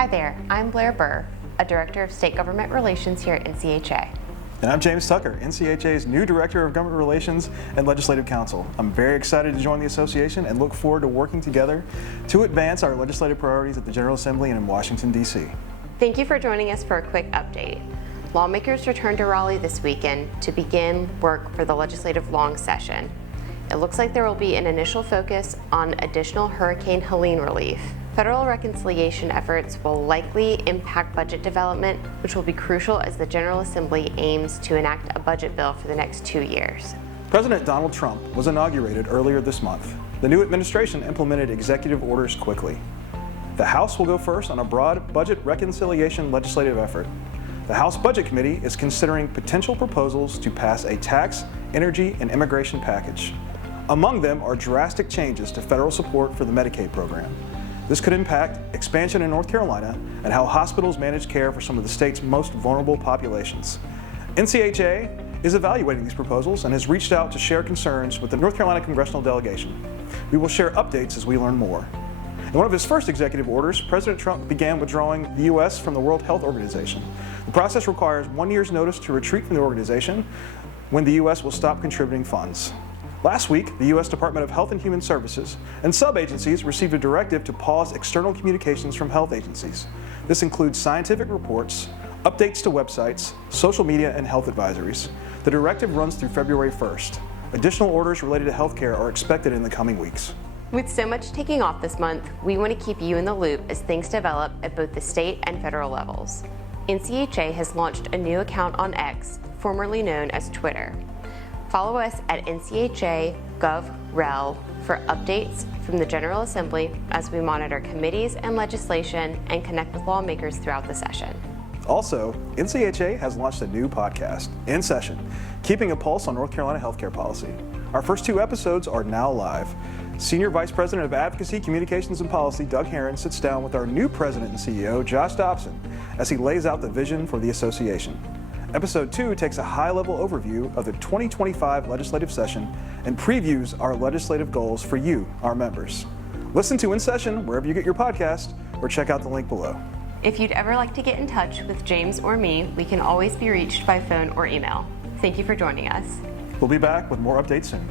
Hi there, I'm Blair Burr, a Director of State Government Relations here at NCHA. And I'm James Tucker, NCHA's new Director of Government Relations and Legislative Counsel. I'm very excited to join the association and look forward to working together to advance our legislative priorities at the General Assembly and in Washington, D.C. Thank you for joining us for a quick update. Lawmakers returned to Raleigh this weekend to begin work for the legislative long session. It looks like there will be an initial focus on additional Hurricane Helene relief. Federal reconciliation efforts will likely impact budget development, which will be crucial as the General Assembly aims to enact a budget bill for the next 2 years. President Donald Trump was inaugurated earlier this month. The new administration implemented executive orders quickly. The House will go first on a broad budget reconciliation legislative effort. The House Budget Committee is considering potential proposals to pass a tax, energy, and immigration package. Among them are drastic changes to federal support for the Medicaid program. This could impact expansion in North Carolina and how hospitals manage care for some of the state's most vulnerable populations. NCHA is evaluating these proposals and has reached out to share concerns with the North Carolina congressional delegation. We will share updates as we learn more. In one of his first executive orders, President Trump began withdrawing the U.S. from the World Health Organization. The process requires 1 year's notice to retreat from the organization when the U.S. will stop contributing funds. Last week, the U.S. Department of Health and Human Services and sub-agencies received a directive to pause external communications from health agencies. This includes scientific reports, updates to websites, social media, and health advisories. The directive runs through February 1st. Additional orders related to healthcare are expected in the coming weeks. With so much taking off this month, we want to keep you in the loop as things develop at both the state and federal levels. NCHA has launched a new account on X, formerly known as Twitter. Follow us at NCHA.gov/rel for updates from the General Assembly as we monitor committees and legislation and connect with lawmakers throughout the session. Also, NCHA has launched a new podcast, In Session, keeping a pulse on North Carolina healthcare policy. Our first 2 episodes are now live. Senior Vice President of Advocacy, Communications, and Policy, Doug Herron, sits down with our new President and CEO, Josh Dobson, as he lays out the vision for the association. Episode 2 takes a high-level overview of the 2025 legislative session and previews our legislative goals for you, our members. Listen to In Session wherever you get your podcast, or check out the link below. If you'd ever like to get in touch with James or me, we can always be reached by phone or email. Thank you for joining us. We'll be back with more updates soon.